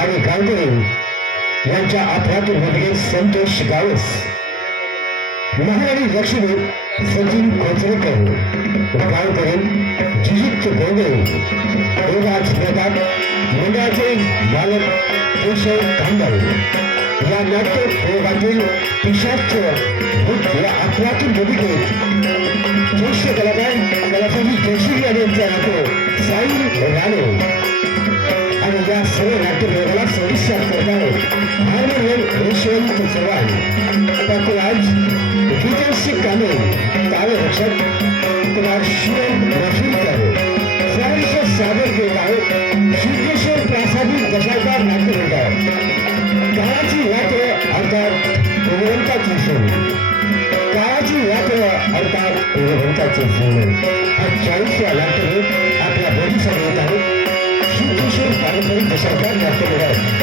आणि गावकरी यांच्या आपल्यातून होते संतोष गावस, महाराणी लक्ष्मी सचिन कोचरेकर, गावकरी जिजित गोगे, देवाज मैदान मंडळाचे मालक केशव तांबळ या नाट्य प्रयोगातील पिशाच या आपल्यातून भूमिकेत ज्येष्ठ कलाकार कलाकारी जयश्री यांचा नातो साई राणे आणि या सर्व नाट्यप्रयोगाला संविष्कार करतात हार्मोनियम यशवंत चव्हाण, पकवाज गीतरसिक कामे, तालरक्षक कुमार शिवम रफीकर, सहर्ष सादर केले आहेत सिद्धेश्वर प्रासादिक दशावतार नाट्यमंडळ, काळाची यात्र अर्थात भगवंताची सोन, काळाची यात्र अर्थात भगवंताची सोन हा 40वा नाट्यरूप आपल्या बोलीसाठी येत आहे. सिद्धेश्वर पारंपरिक दशावतार नाट्यमंडळ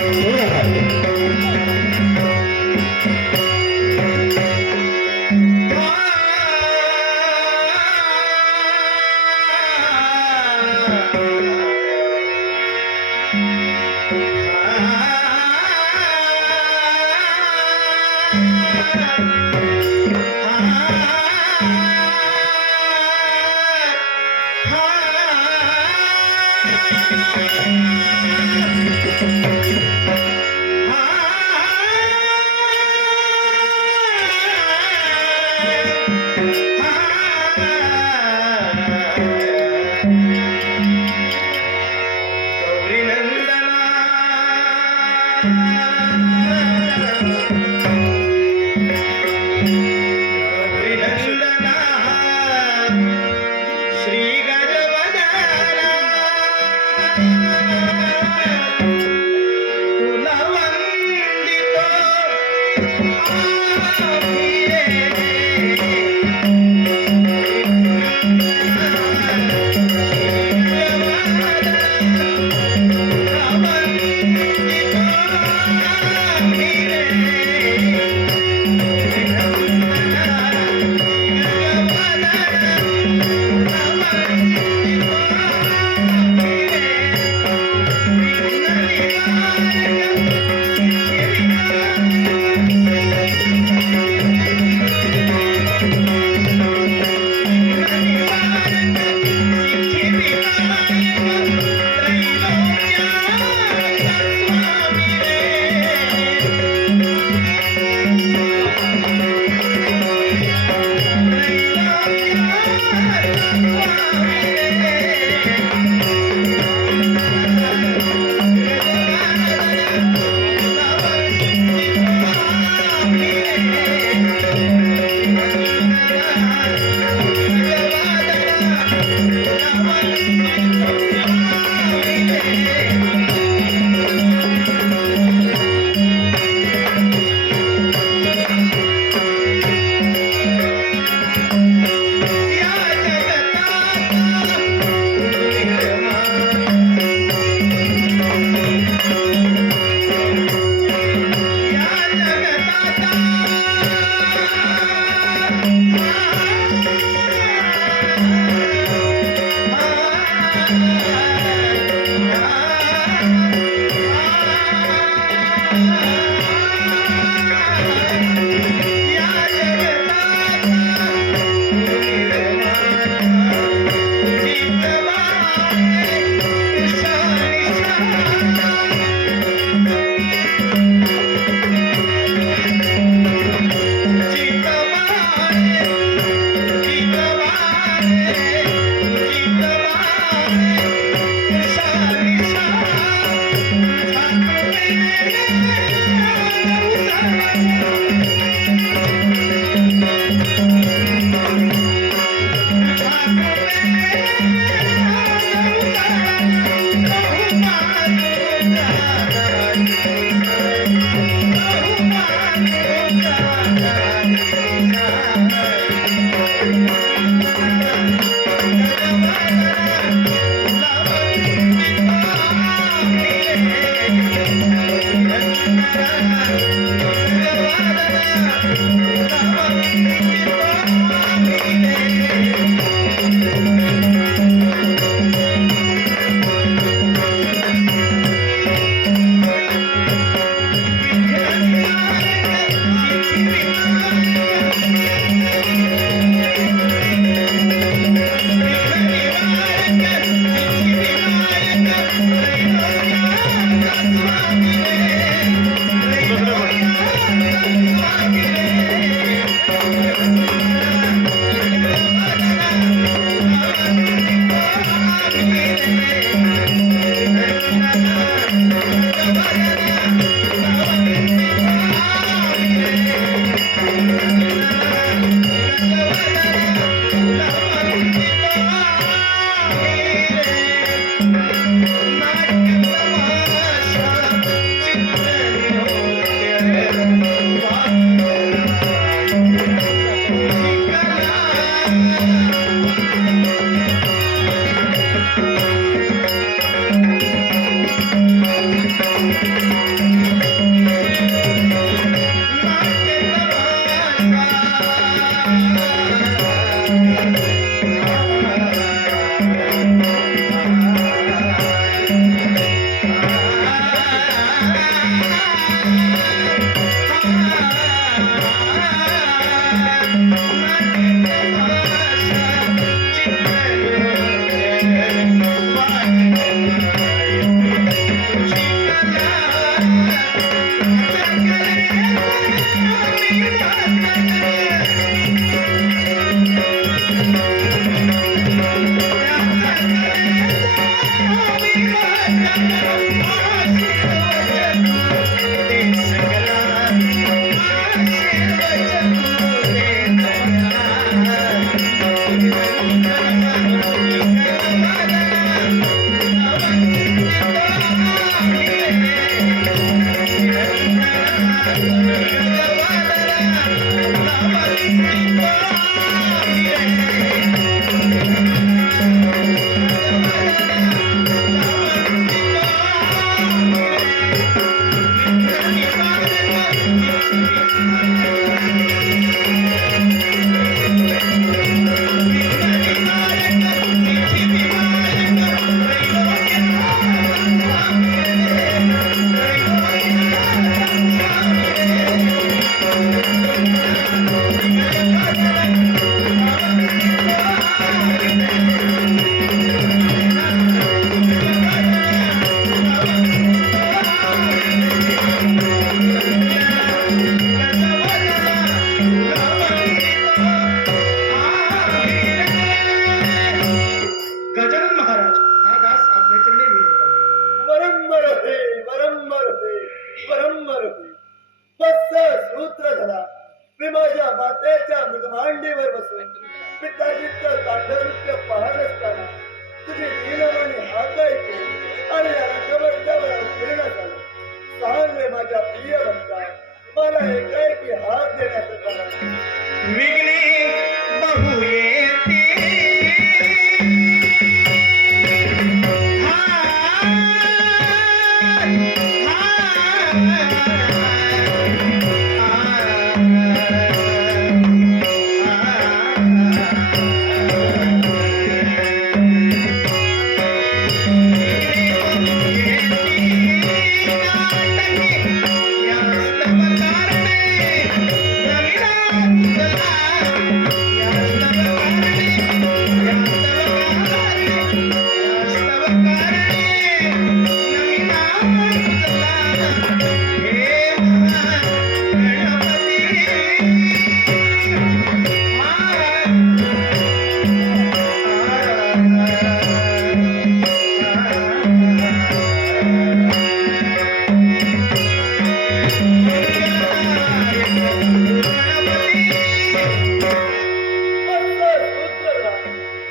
गजानन महाराज हा दास आपल्या चरणी विनवत आहे. वरंबर हे वरंबर हे वरंबर हे वत्स सूत्रधरा मी माझ्या मातेच्या मृगमांडीवर बसून पिताजीचं तांडवनृत्य पाहत असताना तुझी नीलमणी हात ऐकली आणि या रंगमंचावर फिरणं झालं. सांग रे माझ्या प्रियवंता मला एकाएकी हात देण्याचं कारण. विघ्ने बहु येती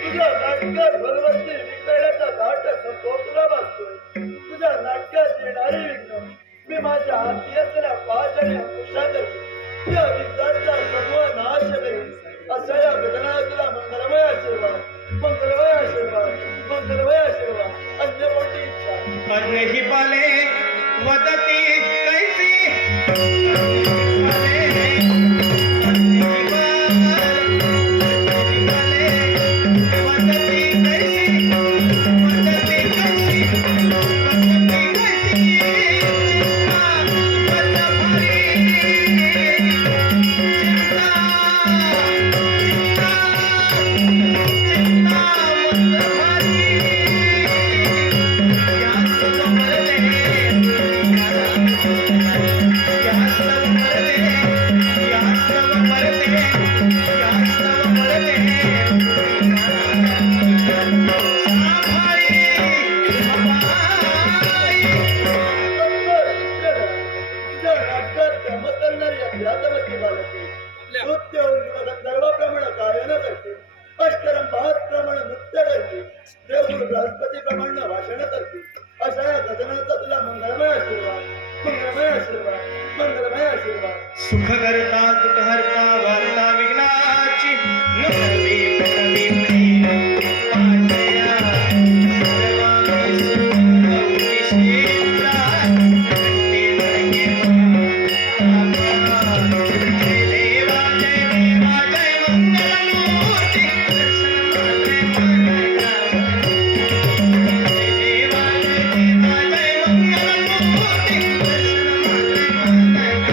तुझ्या नाटकात भरवस्ती विकण्याचा घाट तुला वाचतोय. तुझ्या नाटकात येणारी विघ्न मी माझ्या हाती असलेल्या पाच आणि अंकुशा करतो. या विघ्नांचा समूह नाश करेल अशा या वेदना तुला मंगलमय आशीर्वाद, मंगलमय आशीर्वाद, मंगलमय आशीर्वाद. अन्य कोणती इच्छा अन्यही पाले वदती कैसी बृहस्पती प्रमाणे भाषण करते. अशा या गजनाचा तुला मंगलमय आशीर्वाद, मंगलमय आशीर्वाद, मंगलमय आशीर्वाद. सुख करता दुःख हरता वार्ता विघ्नाची न करवी करवी प्रेम पाजया सर्वांगी सुख उदिशेंद्रा घंटे लगे जय देवा जय देवा जय मंगलमूर्ती दर्शन मात्रे मानया जय देवा जय देवा जय मंगलमूर्ती दर्शन मात्रे मानया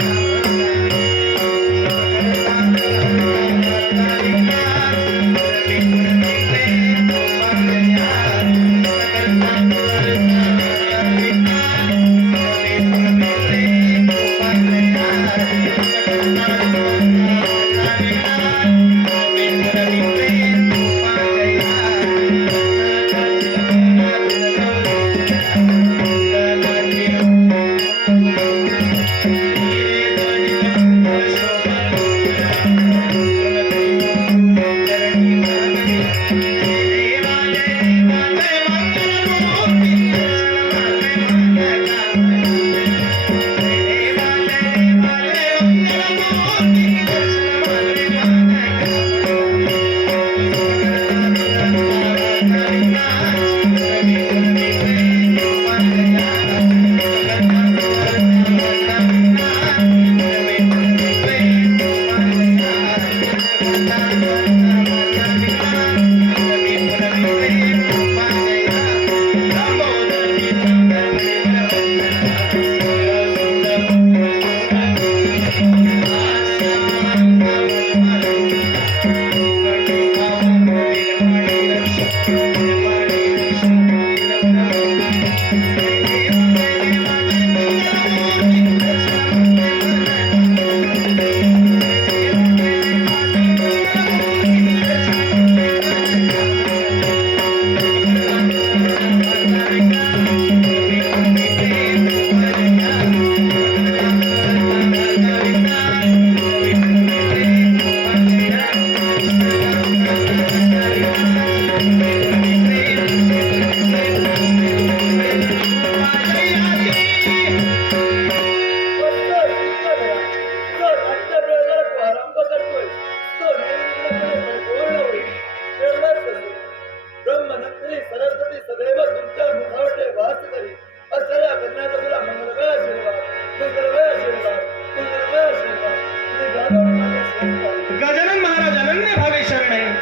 वास करी असला करण्याचा तुला मंगलमय आशीर्वाद मंगलमय आशीर्वाद मंगलमय आशीर्वाद तुझे गाजवून माझ्या स्वस्तात. गजानन महाराज अनन्य भावे शरण आहे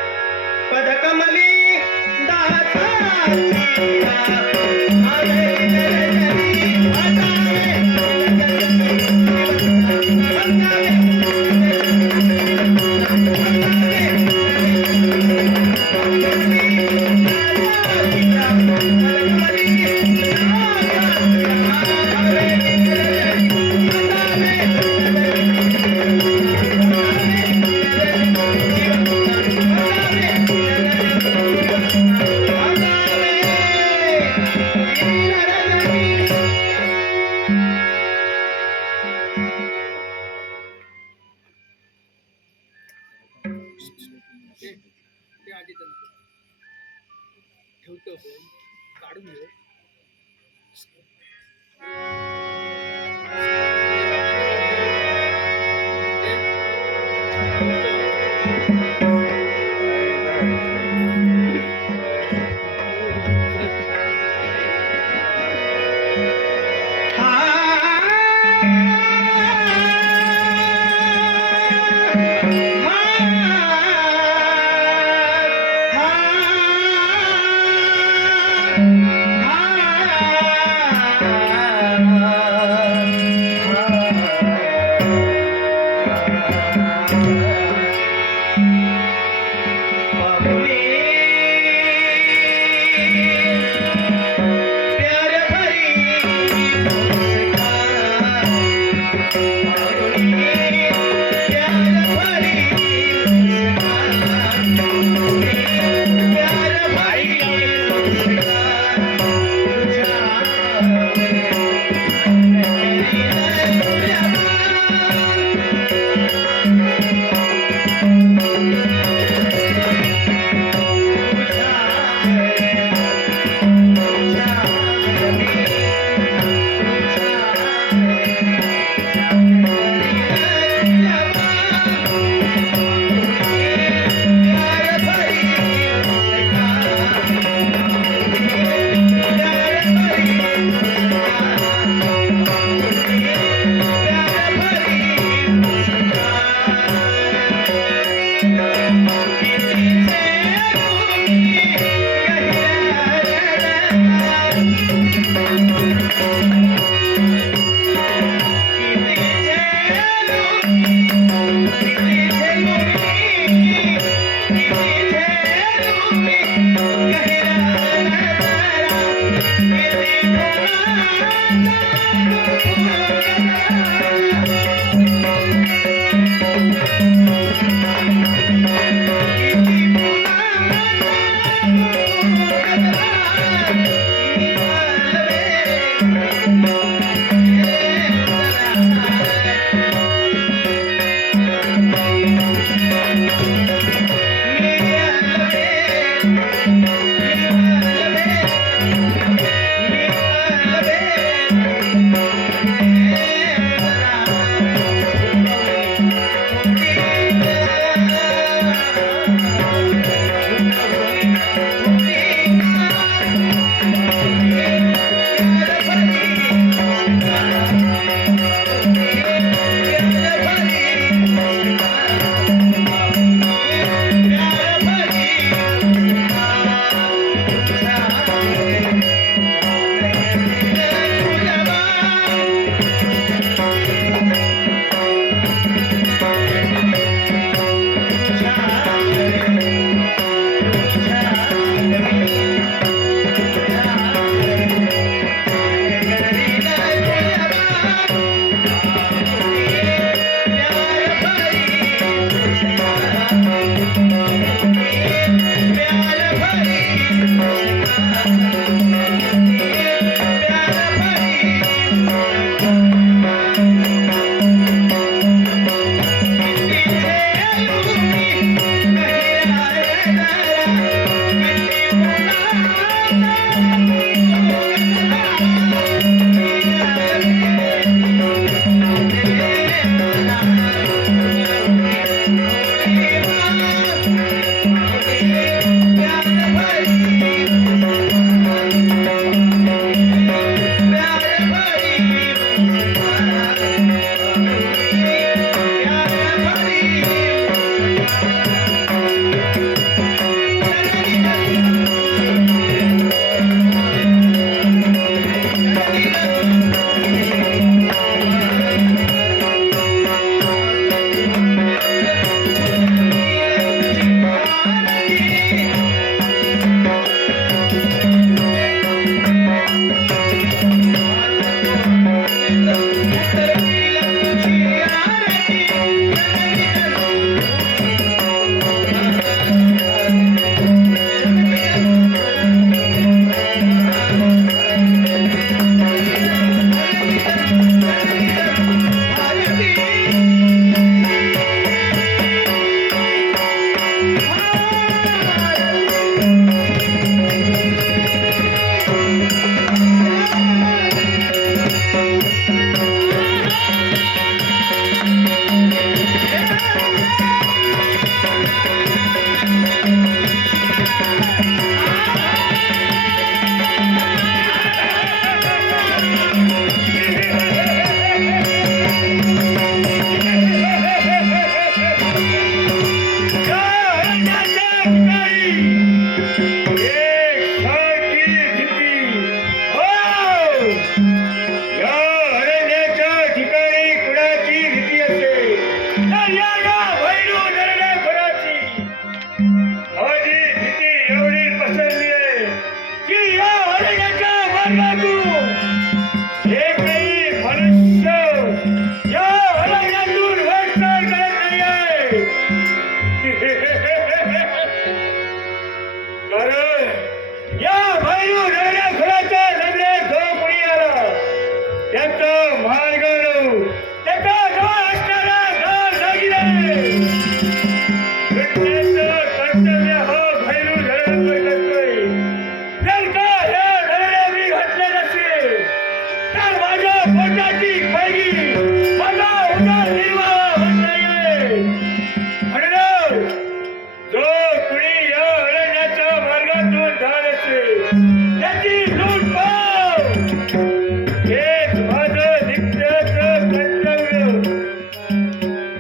पदकमली दाता अरण्यातून एकही मनुष्य या अरण्यातून वाटचाल करत नाहीये. कारण या भैरू नगऱ्या खुलाच्या नगरेत जो कोणी आला त्याचं मार्ग त्याचा जवळ असणारा दार दागिने विठ्ठलाचं कर्तव्य हा भैरू नगरावर करतोय. जर का या नगरे मी घातले नसेल तर माझ्या पोटाची खळगी माझा उदरनिर्वाह होत नाहीये. म्हणून जो कुणी या अरण्याच्या मार्गातून जात असेल त्याची लूट पाव हेच माझं नित्याचं कर्तव्य.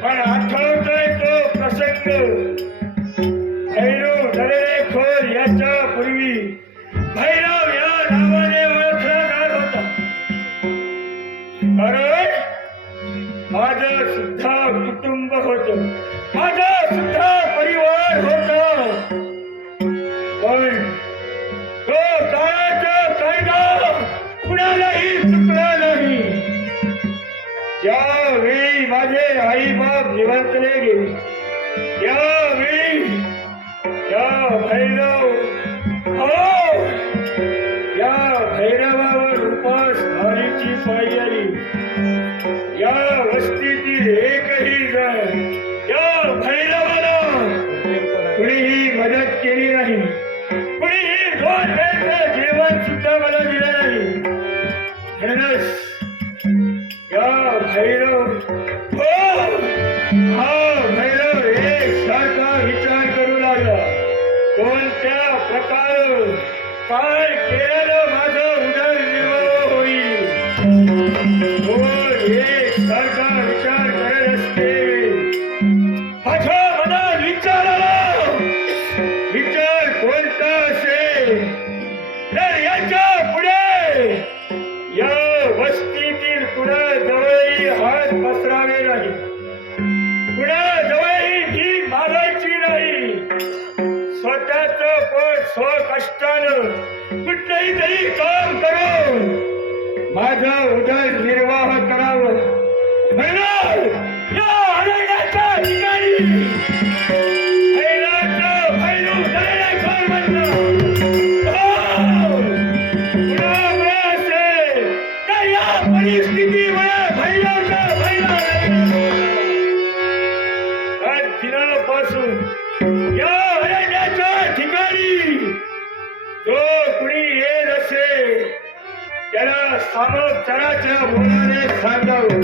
पण आठवतोय तो प्रसंग भैरव दरेखोर याच्या पूर्वी भैरव या नावाने ओळखला जात होता. कारण माझं सुद्धा कुटुंब होतं, माझा सुद्धा परिवार होता. पण तो काळाचा कायदा कुणालाही चुकला नाही. ज्यावेळी माझे आई बाप निवर्तले गेले त्यावेळी या भैरव या भैरवावर उपास मारीची पाळी आली. या वस्तीतील एकही जण या भैरवाला कुणीही मदत केली नाही. कुणीही 2 वेळचं जेवण सुद्धा मला दिलं नाही. म्हणूनच या भैरव हा भैरव एक सारखा विचार करू लागला. कोणत्या प्रकारे काय केल्यानं माझं उदरनिर्वाह होईल. तो एक सारखा विचार करत असते. माझ्या मनात विचार आला. विचार कोणता असेल तर याच्या पुढे या वस्तीतील कुणाजवळही हात पसरावे नाही, कुणाजवळही भीक मागायची नाही. स्वतःचं पोट स्वकष्टानं कुठलंही तरी काम करून माझा उदरनिर्वाह करावं. म्हणून या अरण्याच्या ठिकाणी भैराचं भैरू दरेखोर म्हणलं. कुणामुळे असेल तर या परिस्थितीमुळे भैराचा भैरा आज दिनापासून या अरण्याच्या ठिकाणी जो कुणी येत असेल त्याला सामोपचाराच्या बोलाने सांगावं.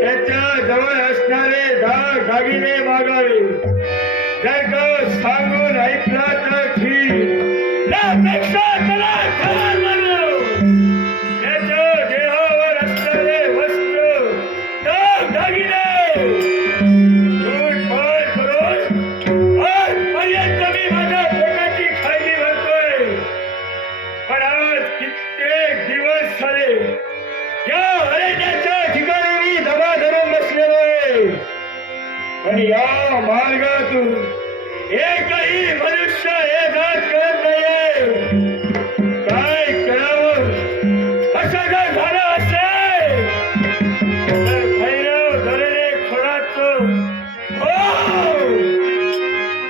त्याच्या जवळ असणारे दागिने मागावे. जर का सांगून ऐकला तर ठीक, त्यापेक्षा त्याला ठार मारावं. त्याच्या देहावर असणारे वस्त्र दागिने लूटपाट करून आजपर्यंत मी माझ्या पोटाची खायली भरतोय. पण आज कित्येक दिवस झाले या अरण्याच्या ठिकाणी मी दबा धरून बसलेलो आहे. पण या मार्गातून एकही मनुष्य हे जात करत नाहीये. काय करावं असं जर झालं असेल तर भैरव दरेखोराचं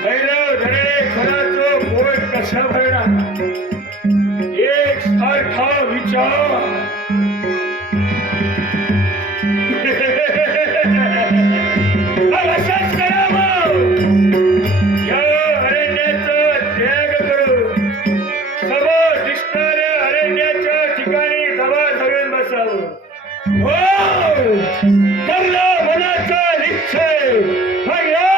भैरव दरेखोराचं पोट कसं भरणार. एक सारखा विचार असंच करावं. या अरण्याचं त्याग करून समोर दिसणाऱ्या अरण्याच्या ठिकाणी दबा धरून बसावं. हो ठरलं मनाचा निश्चय. मग या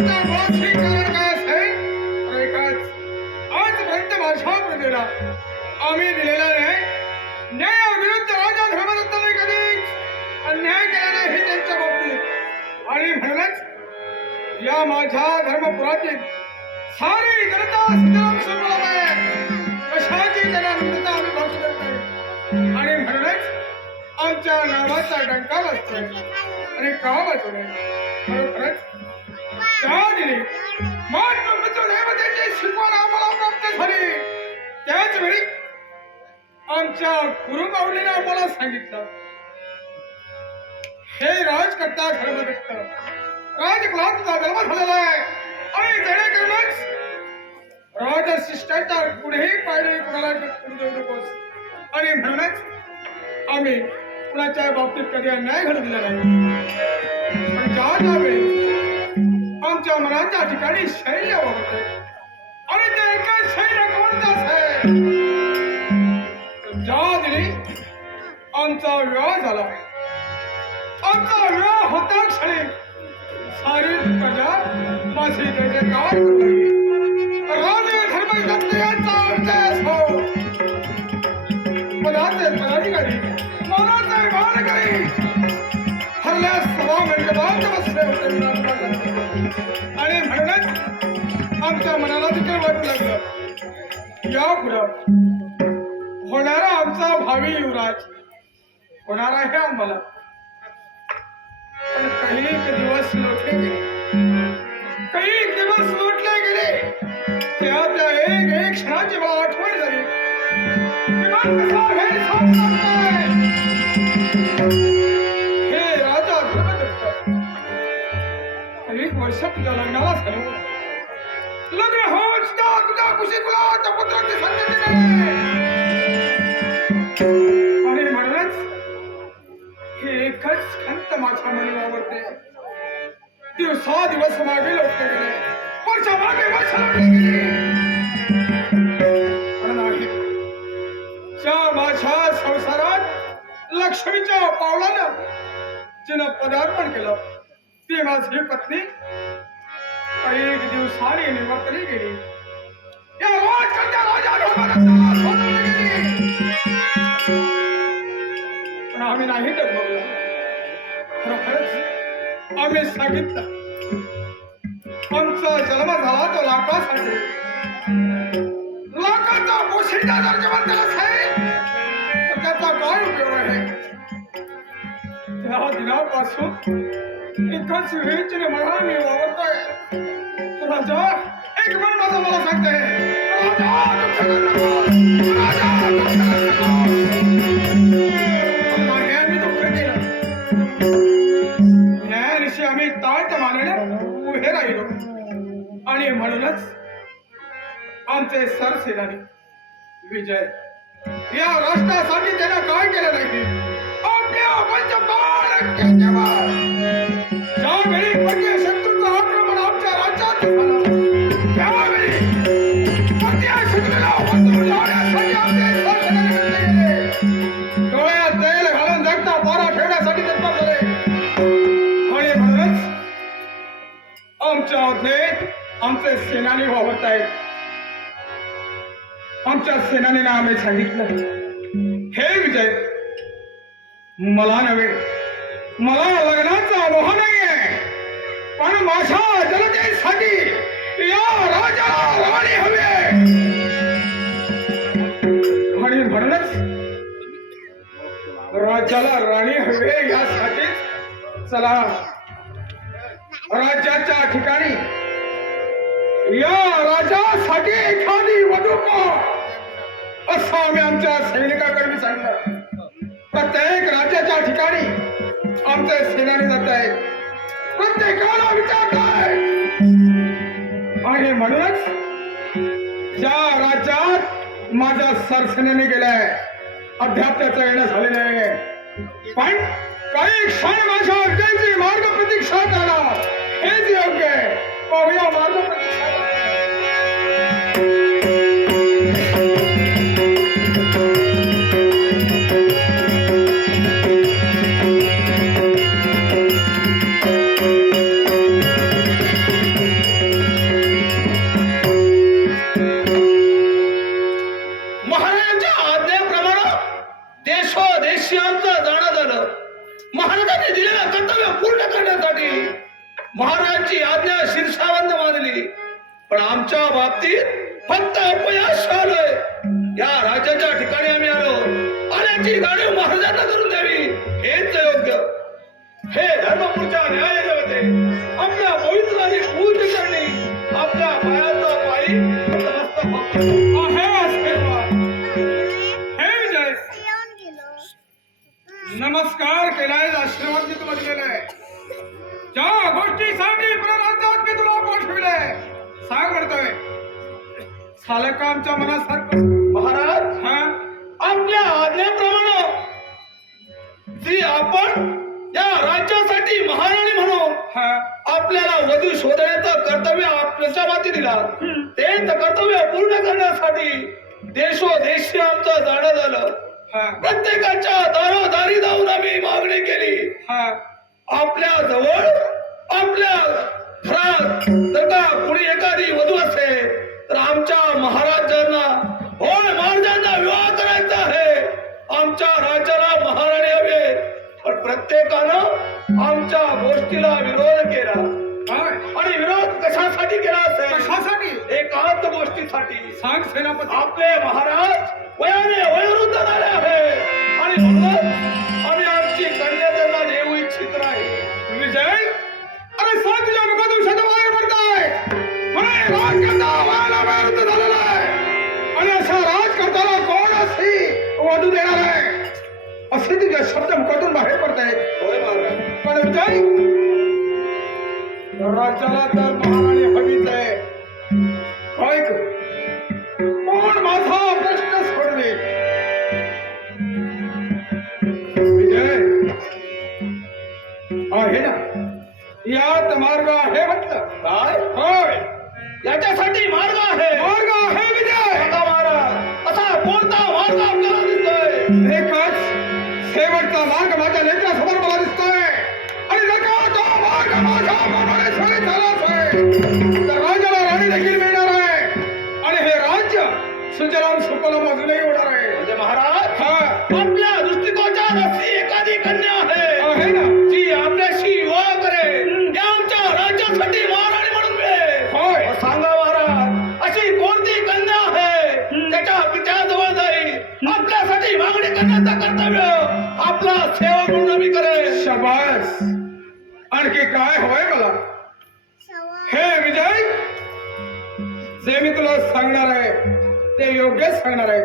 याचा मोठी कारण काय असेल तर एकच आजपर्यंत माझ्या प्रजेला आम्ही दिलेला नाही न्यायाविरुद्ध राजा धर्मदत्ताने कधीच अन्याय केला नाही त्यांच्या बाबतीत आणि म्हणूनच या माझ्या धर्मपुरातील सारी जनता सीताराम सुरवाला आहे कशाची त्याला नम्रता आम्ही भाषू करतोय आणि म्हणूनच आमच्या नावाचा डंका वाजतोय आणि का वाजतोय खरोखरच त्या दिली मातृदेवतेची शिकवण आम्हाला प्राप्त झाली त्याच वेळी आमच्या गुरुमाऊलीने आम्हाला सांगितलं हे राजकर्ता धर्मदत्त राजकुलात तुझा जन्म झालेला आहे आणि जेणेकरूनच राजशिष्टाचार पुढेही पायरी कुणाला करू देऊ नकोस आणि म्हणूनच आम्ही कुणाच्या बाबतीत कधी अन्याय घडू दिला नाही पण ज्या वेळी आमच्या मनाच्या ठिकाणी शैल्य वाढते आणि ते एकच शैल्य कोणताच आहे ज्या दिली आमचा विवाह झाला आमचा विवाह होता क्षणी सारी प्रजा माझी जयजयकार करू लागली राजे धर्मदत्त यांचा विजय हो पदाचे पदाधिकारी मानाचे मानकरी हल्ल्यास सभा मंडपात बसले होते आणि म्हणूनच आमच्या मनाला देखील वाटू लागलं या पुढं होणारा आमचा भावी युवराज होणार आहे आम्हाला पण काही दिवस लोटले गेले काही दिवस लोटले गेले त्या एक एक क्षणाची मला आठवण झाली विमान कसा भेट सांगताय हे राजा धर्मदत्त एक वर्ष तुझ्या लग्नाला झालं लग्न होऊन तुझ्या कुशीकुलाच्या पुत्राची संतती आणि म्हणूनच हे एकच खंत माझ्या मनी वावरते दिवसा दिवस मागे लोटले गेले वर्षा मागे वर्षा लोटले गेले पण नाही ज्या माझ्या संसारात लक्ष्मीच्या पावलानं जिनं पदार्पण केलं ती माझी पत्नी एक दिवसाने निवर्तली गेली या राजकन्या राजा धर्मदत्ताला सोडून गेली पण आम्ही नाही तर बघलो खरोखरच आम्ही सांगितलं आमचा जन्म झाला तो लाखासाठी लाखाचा पोशिंदा जर जिवंत असेल तर त्याचा काय उपयोग आहे त्या दिनापासून एकाच वेळीने मला मी वावरतोय राजा एक मन माझा मला सांगते राजा दुःख करू नकोस. राजा दुःख करू नकोस. आम्ही दुःख केलं न्यायानिशी आम्ही ताट मानेने उभे राहिलो आणि म्हणूनच आमचे सरसेनानी विजय या राष्ट्रासाठी त्यानं काय केलं नाही आपल्या पंचपाल ज्यावेळी परकीय शत्रूचं आक्रमण आमच्या राज्यात झालं त्यावेळी परकीय शत्रूला बंधून लावण्यासाठी आमचे सरसेनानी घातले गेले डोळ्यात तेल घालून जगता पारा ठेवण्यासाठी तत्पर झाले आणि म्हणूनच आमच्या अवधेत आमचे सेनानी वावरत आहेत आमच्या सेनानीने आम्ही सांगितलं हे विजय मला नव्हे मला लग्नाचा मोह नाहीये पण माझ्या जनतेसाठी या राजाला राणी हवी आणि म्हणूनच राजाला राणी हवे यासाठी चला राज्याच्या ठिकाणी या राजासाठी एखादी वधू असं आम्ही आमच्या सैनिकाकडे सांगितलं प्रत्येक राज्याच्या ठिकाणी आमचे सेनानी जात आहेत प्रत्येकाला विचारत आहेत आणि म्हणूनच ज्या राज्यात माझ्या सरसेनेने गेलाय अद्याप त्याचं येणं झालेलं आहे पण काही क्षण माझ्या विजयाची मार्ग प्रतीक्षा करा हेच योग्य आहे पाहूया मार्ग प्रतीक्षा आम्ही दिलेलं कर्तव्य पूर्ण करण्यासाठी महाराजांची आज्ञा शीर्षावंत मानली, पण आमच्या बाबतीत फक्त अपयश आलंय. या राज्याच्या ठिकाणी आम्ही आलो, आल्याची जाणीव महाराजांना करून द्यावी हेच योग्य. हे धर्मपूरच्या न्याय देवते, आपल्या पवित्र आणि पूज्य करणी आपल्या पायाचा पायी नतमस्तक होतो. आहे आशीर्वाद. हे विजय, नमस्कार केलाय, आशीर्वाद मी तुला दिलेला आहे. ज्या गोष्टीसाठी प्रराज्यात मी तुला पाठविलंय सांग म्हणतोय, झालं का आमच्या मनासारखं? महाराज, हा आपल्या आज्ञेप्रमाणे जी आपण या राज्यासाठी महाराणी म्हणून हा आपल्याला वधू शोधण्याचं कर्तव्य आपल्या माती दिला, तेच कर्तव्य पूर्ण करण्यासाठी देशोदेशी आमचं जाणं झालं. हा प्रत्येकाच्या दारोदारी जाऊन आम्ही मागणी केली. हा आपल्या जवळ आपल्या घरात जर का कुणी एखादी वधू असेल तर आमच्या महाराजांना होय महाराजांना विवाह करायचा आहे, आमच्या राज्याला महाराणी हवे. पण प्रत्येकानं आमच्या गोष्टीला विरोध केला. काय? आणि विरोध कशासाठी केला असेल? कशासाठी? एकाच गोष्टीसाठी. सांग सेनापती. आपले महाराज वयाने वयोवृद्ध झाले आहे आणि म्हणून आम्ही आमची कन्या त्यांना देऊ इच्छित नाही. विजय, अरे सांग तुझ्या मुखातून शतवार पडताय. म्हणे राजकर्ता वयाला वयोवृद्ध झालेला आहे आणि अशा राजकर्त्याला कोण अशी वधू देणार आहे असे तुझे शब्द मुखातून बाहेर पडतायत. होय महाराज. पण विजय, राज्याला तर महाराणी हवीच आहे. काय करू? कोण माझा प्रश्न सोडवे? विजय आहे ना, यात मार्ग आहे म्हटलं. काय? होय, याच्यासाठी मार्ग आहे. मार्ग आहे विजय. सांगा महाराज, असा कोणता मार्ग आपल्याला दिसतोय? एकच शेवटचा मार्ग माझ्या नेत्रासमोर मला दिसतोय. आणि जर का तो मार्ग माझ्या मनाने सोयीत झाला असेल तर राजाला राणी देखील मिळणार आहे आणि हे राज्य सुजलाम सुफलाम अजूनही होणार आहे. म्हणजे महाराज, हा, आपल्या दृष्टिकोनात अशी एखादी कन्या आहे ना. जी आपल्याशी विवाह करेल, त्या आमच्या राज्यासाठी महाराणी म्हणून मिळेल. होय. मग सांगा महाराज, अशी कोणती कन्या आहे त्याच्या पित्याजवळ जाईल, आपल्यासाठी मागणी करण्याचं कर्तव्य आपला सेवक म्हणून आम्ही करेल. शाबास. आणखी काय हवंय मला? हे विजय, जे मी तुला सांगणार आहे ते योग्यच सांगणार आहे.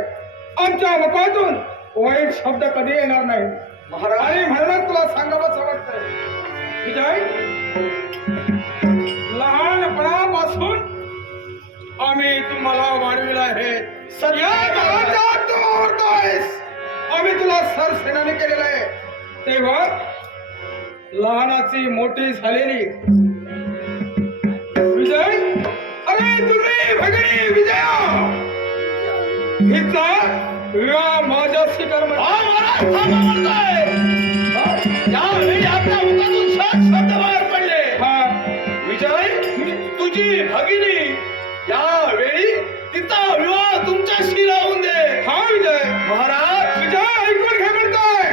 आमच्या मुखातून वाईट शब्द कधी येणार नाही महाराज, आणि म्हणूनच तुला सांगावंच वाटतंय. विजय, लहानपणापासून आम्ही तुम्हाला वाढविलं आहे. या घरात तू आवडतोयस. आम्ही तुला सरसेनानी केलेलं आहे. तेव्हा लहानाची मोठी झालेली विजय, अरे तुझी भगिनी विजया हिचा विवाह माझ्याशी कर. हा महाराज, थांबा म्हणतोय. यावेळी आपल्या मुखातून सात शब्द बाहेर पडले. हा विजय, तुझी भगिनी यावेळी तिचा विवाह तुमच्याशी लावून दे. हा विजय. महाराज, विजय ऐकून घे म्हणतोय.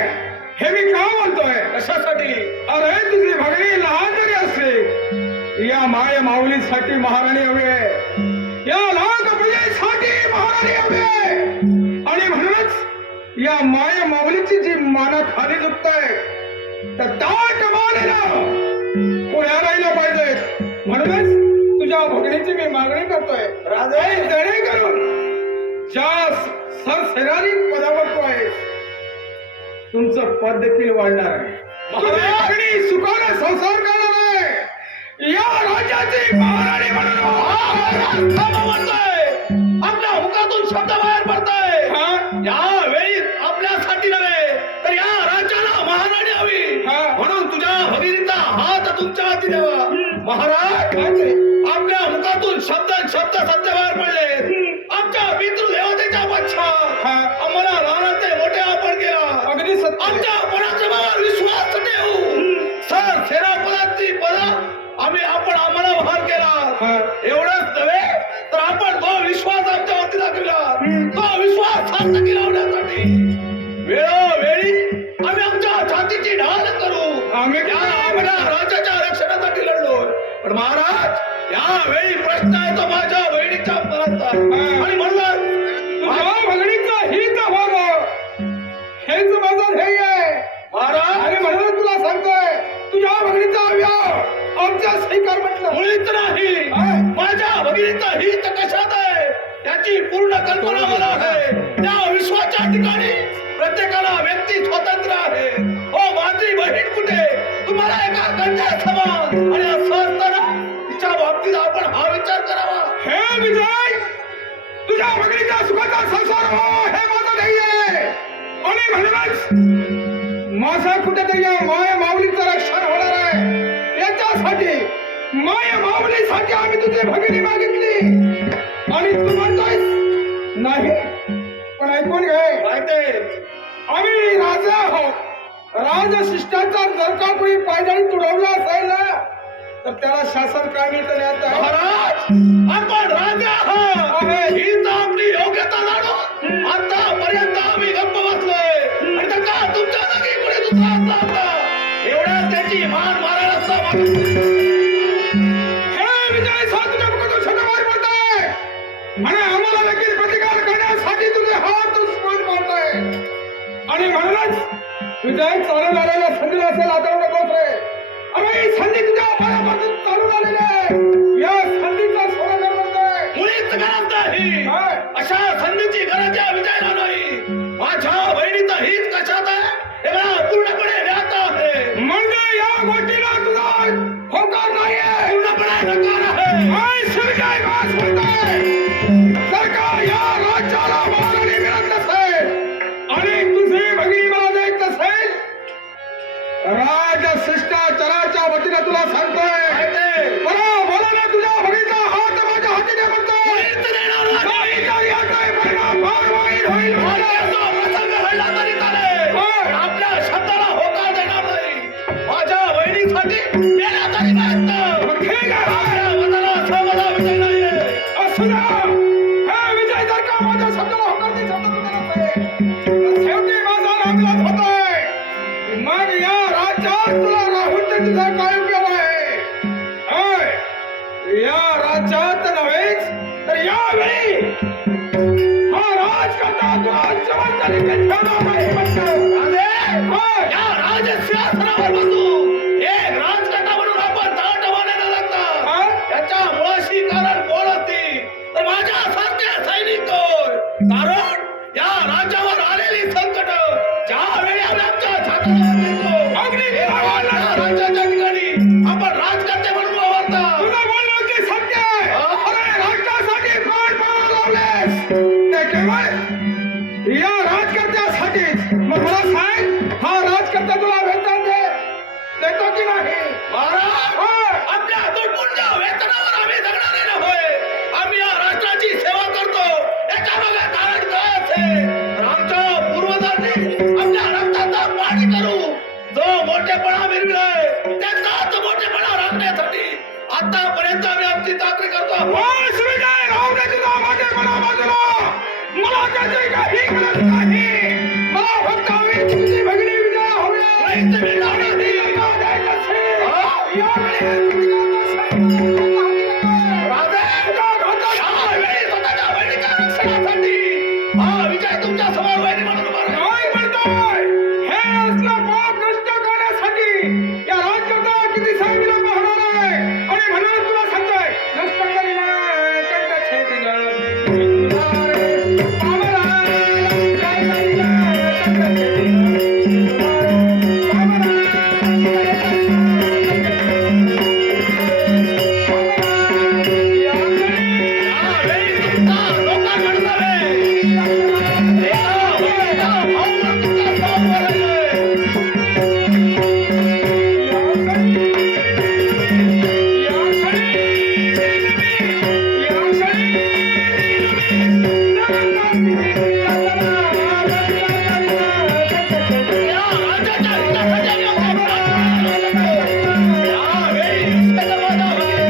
हे मी का म्हणतोय? कशासाठी? अरे तुझी भगिनी लहान जरी असते, या माय माऊलीसाठी महाराणी हवी आहे. या लाख प्रियेसाठी महाराणी हवी आहे. आणि म्हणूनच या माय माऊलीची जी माना खाली झुकताय तर ताट मानेला पुढ्या राहिला पाहिजे. म्हणूनच तुझ्या भगिनीची मी मागणी करतोय. राजे, जेणेकरून ज्या सरसेनानी पदावर तू आहेस तुमचं पद देखील वाढणार आहे. महाराणी सुखाने संसार करणार आहे. या राज्याची महाराणी म्हणून थांबा म्हणतोय. आपल्या मुखातून शब्द बाहेर पडताय. यावेळी आपल्यासाठी नव्हे तर या राज्याला महाराणी हवी. हा. म्हणून तुझ्या भगिनीचा हात तुमच्या हाती द्यावा. महाराज, आपल्या मुखातून शब्द सत्य बाहेर पडले. आमच्या पितृदेवतेच्या पक्षा हा. आम्हाला लहानाचे मोठे आपण केला. अगदी सत्य. आमच्या पराक्रमावर विश्वास ठेवू. सर सेनापदाची पद आम्हाला भार केला. हा. एवढंच नव्हे तर आपण तो विश्वास आमच्या वरती दाखविला. तो विश्वास सार्थकी लावण्यासाठी वेळोवेळी आम्ही आमच्या छातीची ढाल करू. पण महाराज यावेळी प्रश्न आहे तो माझ्या बहिणीच्या मनाचा आणि म्हणलं तुझ्या भगिनीचं हित व्हावं हेच माझं ध्येय आहे महाराज आणि म्हणून तुला सांगतोय तुझ्या भगिनीचा अवयव आमच्या स्वीकार म्हटलं मुळीच नाही काय? माझ्या भगिनीचं हित कशात आहे याची पूर्ण कल्पना मला आहे त्या विश्वाच्या ठिकाणी प्रत्येकाला व्यक्ती स्वतंत्र आहे हो माझी बहीण कुठे तुम्हाला एका गंजा समान आणि असं असताना तिच्या बाबतीत आपण हा विचार करावा हे विजय तुझ्या भगिनीच्या सुखाचा संसार हो हे माझं ध्येय आहे आणि म्हणूनच माझा कुठेतरी या माया माऊलीचं रक्षण होणार आहे याच्यासाठी माया माऊलीसाठी आम्ही तुझी भगिनी मागितली आणि तू म्हणतोय नाही पण ऐकून घे माहिती आम्ही राजा आहोत राजशिष्टाचार जर का कोणी पायदळी तुडवला असेल ना तर त्याला शासन कामी करण्यात आहे महाराज आपण राजा आहात ही तर आपली योग्यता जाणून आतापर्यंत आम्ही गप्प बसलोय आणि तर का तुमच्या जागी कोणी दुसरा असला असता एवढ्याच त्याची मान मारायला असता हे विजय साधूच्या मुखातून शब्दवार बोलतोय म्हणे आम्हाला देखील प्रतिकार करण्यासाठी तुझे हात स्मरण मारतोय आणि म्हणूनच विजय चालून आलेल्या संधीला असेल आता नकोस रे अरे ही संधी तुझ्या पायापासून चालून आलेली आहे या संधीचा सोडा करतोय मुळीच गरज नाही काय? अशा संधीची गरज या विजयाला नाही माझ्या बहिणीचं हित कशात आहे हे मला पूर्णपणे ज्ञात आहे म्हणजे या गोष्टीला तुझा होकार नाहीये पूर्णपणे नकार आहे काय शिवजय वास बोलतोय जर का या राज्याला मारणी मिळत नसेल आणि तुझी भगिनी मला देत नसेल राज शिष्टाचाराच्या वतीने तुला सांगतोय बोला ना तुझ्या भगिनीचा हात माझ्या हातीने म्हणतोय मुळीच देणार नाही. नाही तर याचा परिणाम फार वाईट होईल माझ्याचा प्रसंग घडला तरी चालेल. पण आपल्या शब्दाला होकार देणार नाही. माझ्या बहिणीसाठी गेला तरी प्रयत्न. मग ठीक आहे आपल्या मनाला असं मला विजय नाहीये. असू द्या हे विजय जर का माझ्या शब्दाला होकार देत शब्द तुला नसेल तर शेवटी माझा नामलाच होतोय मग या राज्यात तुला राहून ते तुझा काय उपयोग आहे होय? या राज्यात नव्हेच तर यावेळी हा राजकर्ता तुला जबाबदारी ठेवणार नाही म्हणतो राजे, होय. या राजसिंहासनावर बसून एक राजकर्ता म्हणून आपण ताट मानायला लागता. हा? त्याच्या मुळाशी कारण कोण असतील तर माझ्यासारखे सैनिक होय. कारण या राज्यावर आलेली संकट ज्यावेळी आम्ही आमच्या छातावर घेतो अगदी हे बरोबर. या राज्याच्या ठिकाणी आपण राजकर्ते म्हणून वावरता. तुझं बोलणं की सत्य आहे अरे राष्ट्रासाठी प्राण पणाला लावलेस ते केवळ या राजकर्त्यासाठी मग मला सांग हा राजकर्ता तुला वेतन देतो की नाही महाराज, होय. आपल्या तुटपुंज्या वेतनावर आम्ही जगणारे नव्हे. आम्ही या राष्ट्राची सेवा करतो याच्या मागे कारण काय असेल तर आमच्या पूर्वजांनी आपल्या रक्ताचा पाणी करू जो मोठेपणा मिळविलाय त्याचाच मोठेपणा राखण्यासाठी आतापर्यंत आम्ही आमची चाकरी करतो. होय, शिवजय, राहू दे तुझा मोठेपणा बाजूला. मला त्याची काही गरज नाही मला फक्त हवी तुझी भगिनी विजय हवी मुळीच मिळणार नाही. यावेळी स्वतःच्या बहिणीच्या रक्षणासाठी हा विजय तुमच्या समोर वैरी म्हणून उभा राहिला. काय म्हणतोय हे असलं पाप नष्ट करण्यासाठी या राज्याचा किती विलंब होणार आहे आणि म्हणून तुला सांगतोय नष्ट करीना कंठ छेदिना पामरा नष्ट करीना कंठ छेदिना पामरा यावेळी तुमचा लोका घडणार आहे. एका बहिणीचा भाऊ म्हणून तुमच्या समोर उभा राहिलोय. या राज्याच्या हितासाठी आम्ही आमचा प्राण वापरतो. यावेळी निष्ठेचा माझा वैरी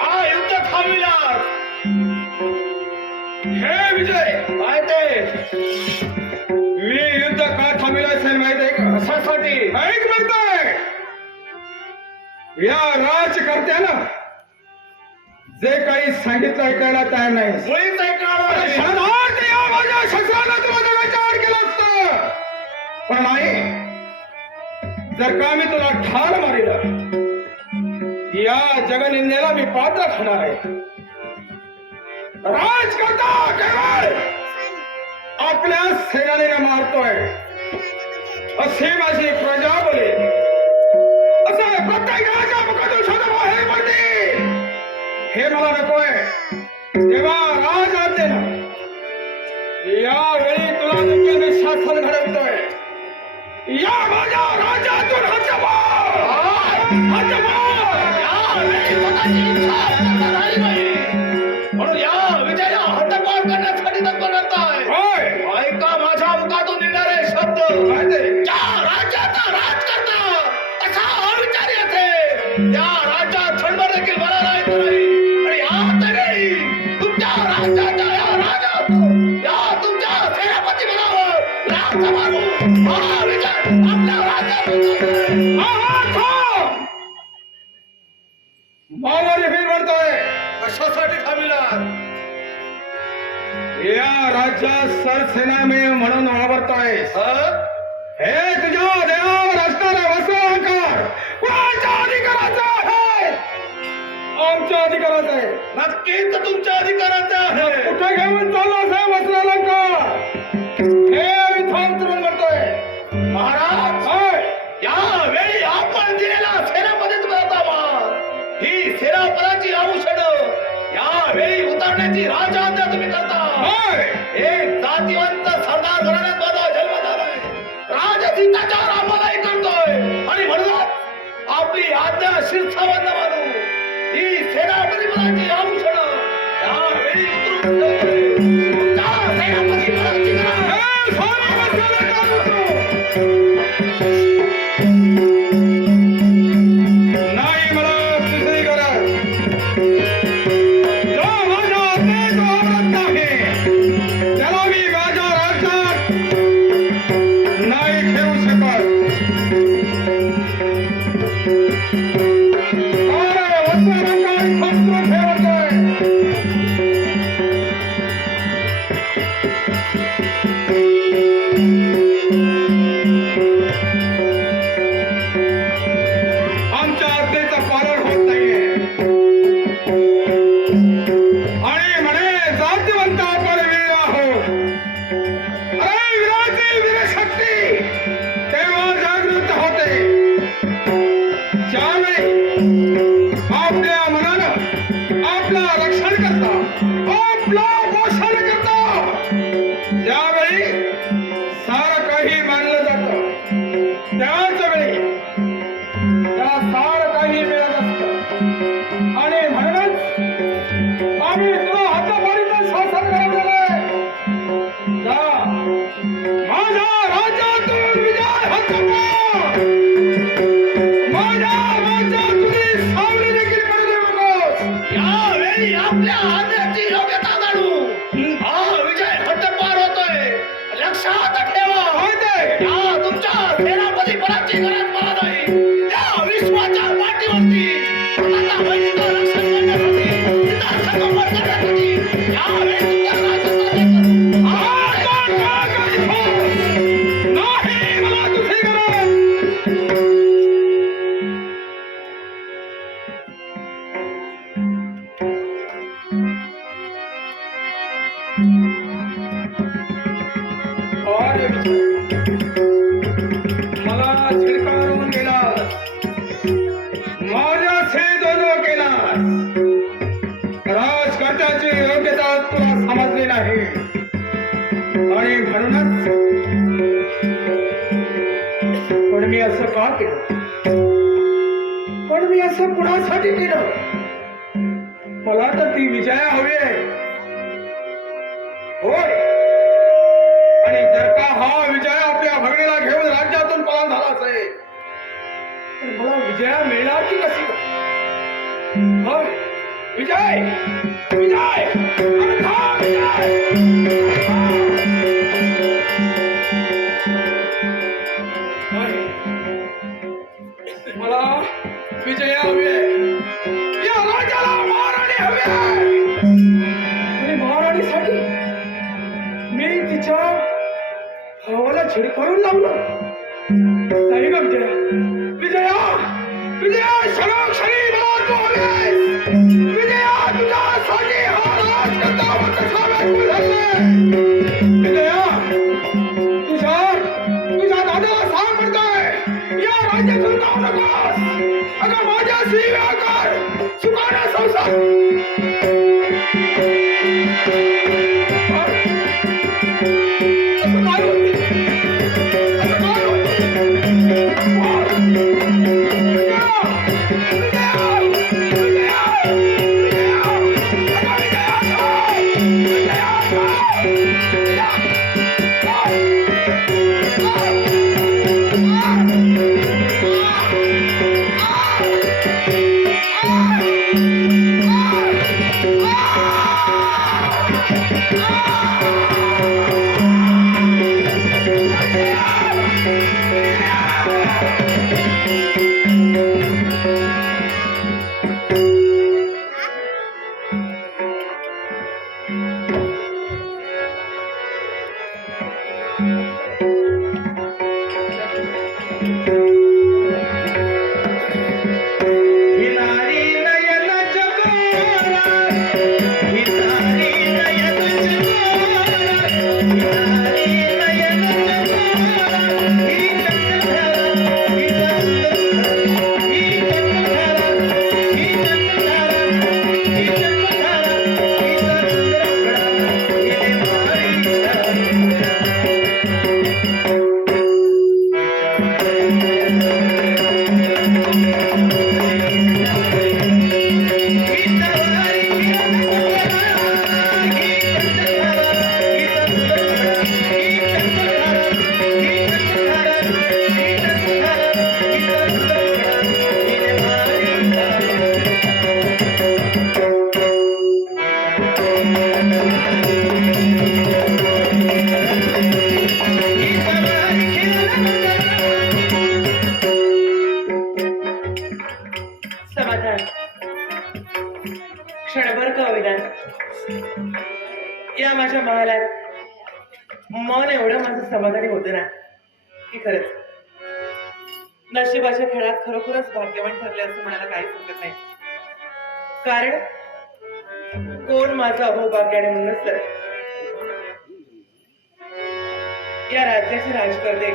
हा युद्ध थांबविला. हे विजय, काय ते मी युद्ध का थांबविलं असेल माहित आहे का? कशासाठी? ऐक म्हणतोय, या राजकर्त्यानं जे काही सांगितलं ऐकायला तयार नाही. मुळीच ऐकणार नाही. क्षणार्थ या माझ्या शस्त्रानं तुला जगाच्या आड केलं असतं, पण नाही. जर का मी तुला ठार मारिलं, या जगनिंदेला मी पात्र ठरणार आहे. राजकर्ता केवळ आपल्या सेनानीला मारतोय असे माझी प्रजा बोले. असं प्रत्येक राजा मुखातून शब्द बाहेर पडतील, हे मला नकोय. तेव्हा राज आज्ञेनं यावेळी तुला देखील मी शासन घडवतोय. या माझ्या राज्यातून हद्दपार यावेळी स्वतःची इच्छा व्यक्त झाली नाही, म्हणून या विजयाला हद्दपार करण्यासाठी तत्पर करताय. होय. ऐका माझ्या मुखातून निघणारे शब्द. काय ते? ज्या राज्याचा राजकर्ता असा अविचारी असेल, त्या राज्यात क्षणभर देखील मला राहायचं नाही. आणि या वेळी तुमच्या राज्याच्या या राजात या तुमच्या सेनापती बरोबर राज मारू. हा विजय आपल्या राज्यात मावळी फिर म्हणतोय, कशासाठी थांबला? या राज्यात सरसेना मी म्हणून वावरतोय. हे तुझ्या देवावर असणारा वस्त्रालंकार कोणाच्या अधिकाराचा आहे? आमच्या अधिकाराचा आहे. नक्कीच तुमच्या अधिकाराचं आहे. कुठे घेऊन चाललास हे वस्त्रालंकार? हे विधान तरुण म्हणतोय. महाराज, होय. यावेळी आपण दिलेला सेनापतीच बदलावा. ही सेनापदाची आभूषण यावेळी उतरण्याची राजआज्ञा तुम्ही करता. होय. एक जातीवंत सरदार घराण्यात माझा जन्म झालाय. राजसिद्धाचार आम्हालाही करतोय, आणि म्हणूनच आपली आज्ञा शिरसावंत मानू. ही सेनापती पदाची आभूषण यावेळी उतरून ठेवतोय. त्या सेनापती पदाची गरज हे सोने वस्त्रालंकार उतरू. नाही मला दुसरी गरज. जो माझ्या आज्ञेत वावरत नाही, त्याला मी माझ्या राज्यात नाही ठेवू शकत. अरे वस्त्रालंकार खपवून ठेवतोय. आमच्या आज्ञेचं पालन होत नाहीये, आणि म्हणे जातीवंत आपण वीर आहोत. अरे वीराची वीरशक्ती तेव्हा जागृत होते ज्यावेळी आपल्या मनानं आपला रक्षण करता, आपला पोषण करता, ज्यावेळी सारं काही मानलं जातं, त्याच वेळी त्याला सारं काही मिळत असतं. आणि म्हणूनच आम्ही तुला हातापाडीचं शासन घडवलेलं. माझ्या राज्यातून विजय हक्कपार. माझ्या राज्यात तुझी सावली देखील पडू देऊ नकोस. यावेळी आपल्या आज्ञेची योग्यता जाणू. हा विजय हद्दपार होतोय, लक्षात ठेवा. काय ते? या तुमच्या सेनापती पदाची गरज मला नाही. या विश्वाच्या पाठीवरती स्वतःच्या बहिणीचं रक्षण करण्यासाठी, तिचा संगोपन करण्यासाठी यावेळी तुमच्या राज्यात नाही मला दुसरी गरज. पण मी असं का केलं? पण मी असं कुणासाठी केलं? मला तर ती विजया हवी आहे. होय, आणि जर का हा विजय आपल्या भगिनीला घेऊन राज्यातून पळून झाला असेल तर मला विजया मिळणार की कशी काय? होय, विजय विजय अरे थांब, विजय. होय, मला विजया हवी आहे. या राजाला महाराणी हवी आहे. आणि महाराणीसाठी मी तिच्या भावाला छिडकावून लावलं. नाही का विजया? विजया विजया क्षणोक्षणी मला तू हवीस. विजया तुझ्यासाठी हा राजकर्ता कसा व्याकुळ झालाय. विजया तुझ्या दादाला सांग म्हणतोय या राज्यातून जाऊ नकोस. अगं माझ्या सेवा कर सुखाने संसार. असं काय होते? असं काय होते? समाधान क्षणभर का विधान या माझ्या महालात मन एवढं माझं समाधानी होतं ना की खरंच नशिबाच्या खेळात खरोखरच भाग्यवान ठरले असं म्हणायला काहीच हरकत नाही. कारण कोण माझं अहोभाग्याने म्हणूनच तर या राज्याचे राजकर्ते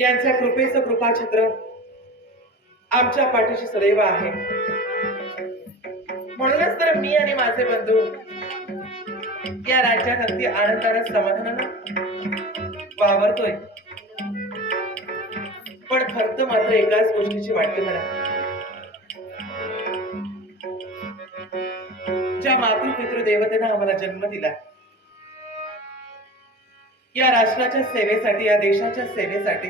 यांच्या कृपेचं कृपाछत्र आमच्या पाठीशी सदैव आहे. म्हणूनच तर मी आणि माझे बंधू या राज्यात अगदी आनंदाने समाधानानं वावरतोय. पण खर्च मात्र एकाच गोष्टीची वाटते मला. ज्या मातृपितृ देवतेनं आम्हाला जन्म दिला या राष्ट्राच्या सेवेसाठी या देशाच्या सेवेसाठी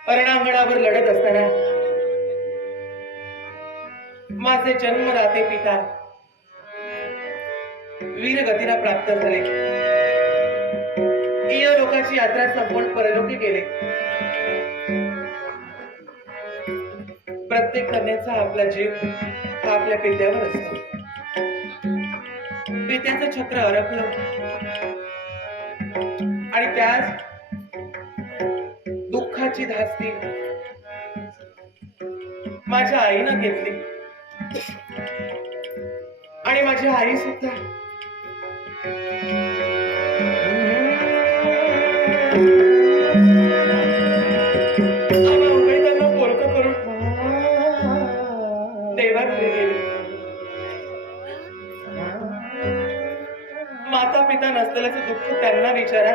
रणांगणावर लढत असताना माझे जन्मदाते पिता वीरगतीला प्राप्त झाले. लोकांची यात्रा संपवून परलोकी गेले. प्रत्येक कन्याचा आपला जीव हा आपल्या पित्यावर असतो. पित्याचं छत्र अरपलं आणि त्यात दुःखाची धास्ती माझ्या आईनं घेतली. आणि माझी आई सुद्धा पोरकं करून देवाकडे गेली. माता पिता नसलेल्याचं दुःख त्यांना विचारा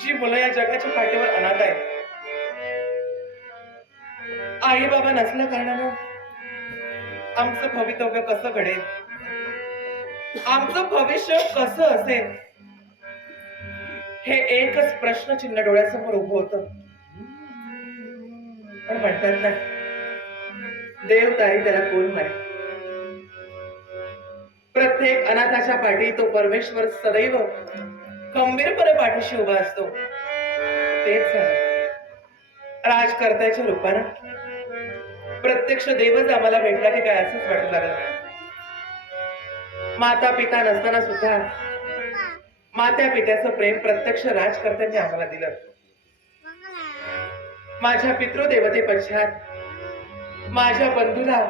जी मुलं या जगाच्या पाठीवर अनाथ आहेत. आई बाबा नसल्या कारणानं आमचं भवितव्य कसं घडेल, आमचं भविष्य कसं असेल, हे एकच प्रश्नचिन्ह डोळ्यासमोर उभं होतं. पण म्हणतात ना, देव तारी त्याला कोण मारे. प्रत्येक अनाथाच्या पाठी तो परमेश्वर सदैव खंबीरपणे पाठीशी उभा असतो. तेच झालं राजकर्त्याच्या रूपानं. प्रत्यक्ष देवच आम्हाला भेटला की काय असंच वाटू लागलं. माता पिता नसताना सुद्धा मात्या पित्याचं प्रेम प्रत्यक्ष राजकर्त्यांनी आम्हाला दिलं. माझ्या पितृदेवते पश्चात माझ्या बंधूला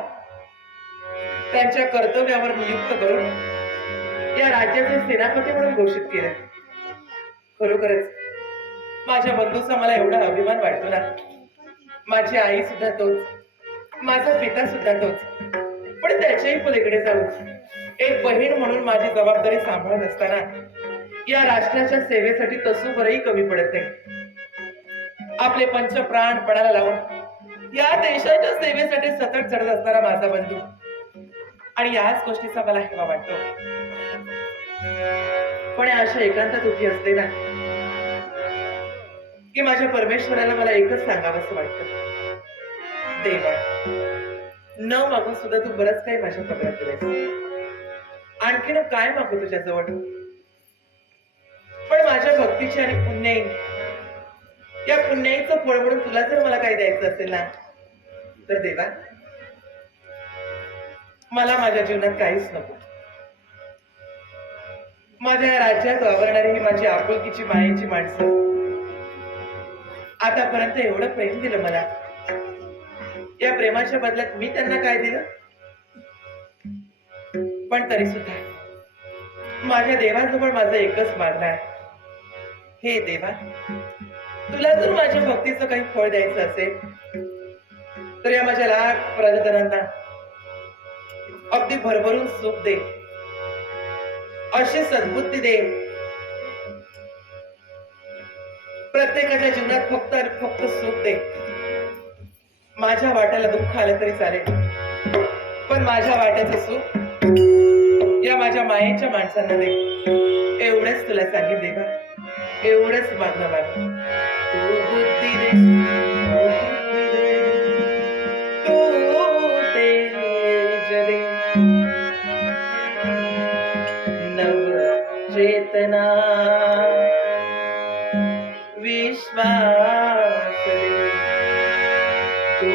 त्यांच्या कर्तव्यावर नियुक्त करून या राज्याचे सेनापती म्हणून घोषित केले. खरोखरच माझ्या बंधूचा मला एवढा अभिमान वाटतो ना. माझी आई सुद्धा तोच, माझा पिता सुद्धा तोच. पण त्याच्याही पलीकडे जाऊन एक बहीण म्हणून माझी जबाबदारी सांभाळत असताना या राष्ट्राच्या सेवेसाठी तसूभरही कमी पडत नाही. आपले पंचप्राण पणाला लावून या देशाच्या सेवेसाठी सतत झटत असणारा माझा बंधू, आणि याच गोष्टीचा मला हेवा वाटतो. पण अशा एकांतात उभी असते ना की माझ्या परमेश्वराला मला एकच सांगावंसं वाटतं, देवा, न मागून सुद्धा तू बरंच काही माझ्या पदरात दिलंस. आणखीन काय मागू तुझ्या जवळ. पण माझ्या भक्तीची आणि पुण्याई, या पुण्याईचं फळ म्हणून तुला जर मला काही द्यायचं असेल ना, तर देवा, मला माझ्या जीवनात काहीच नको. माझ्या या राज्यात वावरणारी ही माझी आपुलकीची मायेची माणसं आतापर्यंत एवढं प्रेम दिलं मला. या प्रेमाच्या बदल्यात मी त्यांना काय दिलं. पण तरी सुद्धा माझ्या देवाजवळ माझं एकच मागणं आहे, हे देवा, तुला जर माझ्या भक्तीचं काही फळ द्यायचं असेल तर या माझ्या लाख प्रजाजनांना अगदी भरभरून सुख दे, अशी सद्बुद्धी दे. प्रत्येकाच्या जीवनात फक्त आणि फक्त सुख दे. माझ्या वाट्याला दुःख आलं तरी चालेल, पण माझ्या वाट्याचं सुख या माझ्या मायेच्या माणसांना दे. एवढंच तुला सांगेन देवा, एवढंच मागणं माझं. तू बुद्धी दे, तू तेज दे, नव चेतना विश्वास दे. तू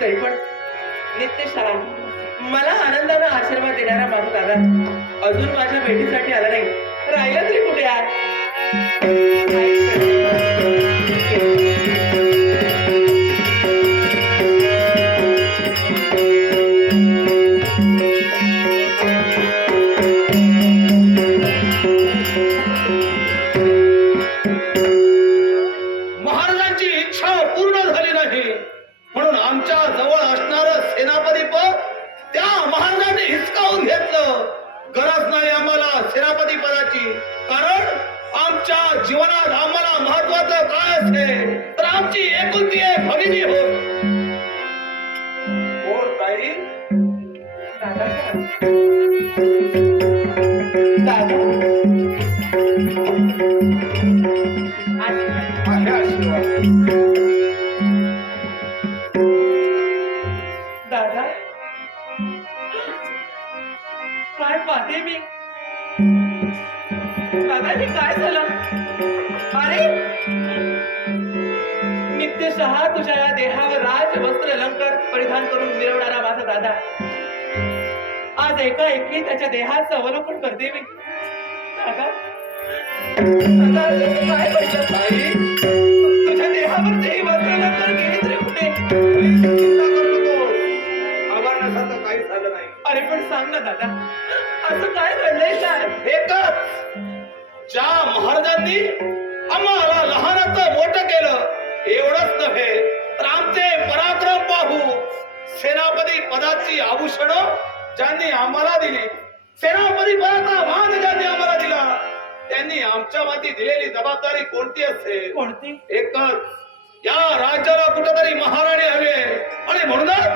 तरी पण नित्यशाळा मला आनंदानं आशीर्वाद देणारा माझा दादा अजून माझ्या भेटीसाठी आला नाही. राहिला तरी कुठे महाराजांची इच्छा पूर्ण झाली नाही म्हणून आमच्या जवळ असणारं सेनापती पद त्या महाराजांनी हिसकावून घेतलं. गरज नाही आम्हाला सेनापती पदाची, कारण आमच्या जीवनात आम्हाला महत्वाचं काय असते तर आमची एकुलती एक भगिनी हो. ताई दादा काय पाहते मी दादा हे काय झालं? अरे नित्यशः तुझ्या या देहावर राज वस्त्र अलंकार परिधान करून मिरवणारा माझा दादा आज एकाएकी त्याच्या देहाचं अवलोकन करते मी. दादा दादा, काय पाहिजे ताई? तुझ्या देहावर ते वस्त्र अलंकार गेले तरी कुठे? चिंता करू नको, आभारण्यासारखं काही झालं नाही. अरे पण सांग ना दादा, असं काय घडलंय काय? एकच ज्या महाराजांनी आम्हाला लहानाचं मोठं केलं एवढंच नव्हे तर आमचे पराक्रम पाहू सेनापती पदाची आभूषण ज्यांनी आम्हाला दिली, सेनापती पदाचा मान ज्यांनी आम्हाला दिला, त्यांनी आमच्या माती दिलेली जबाबदारी कोणती असते? कोणती? एकच या राज्याला कुठेतरी महाराणी हवे आणि म्हणूनच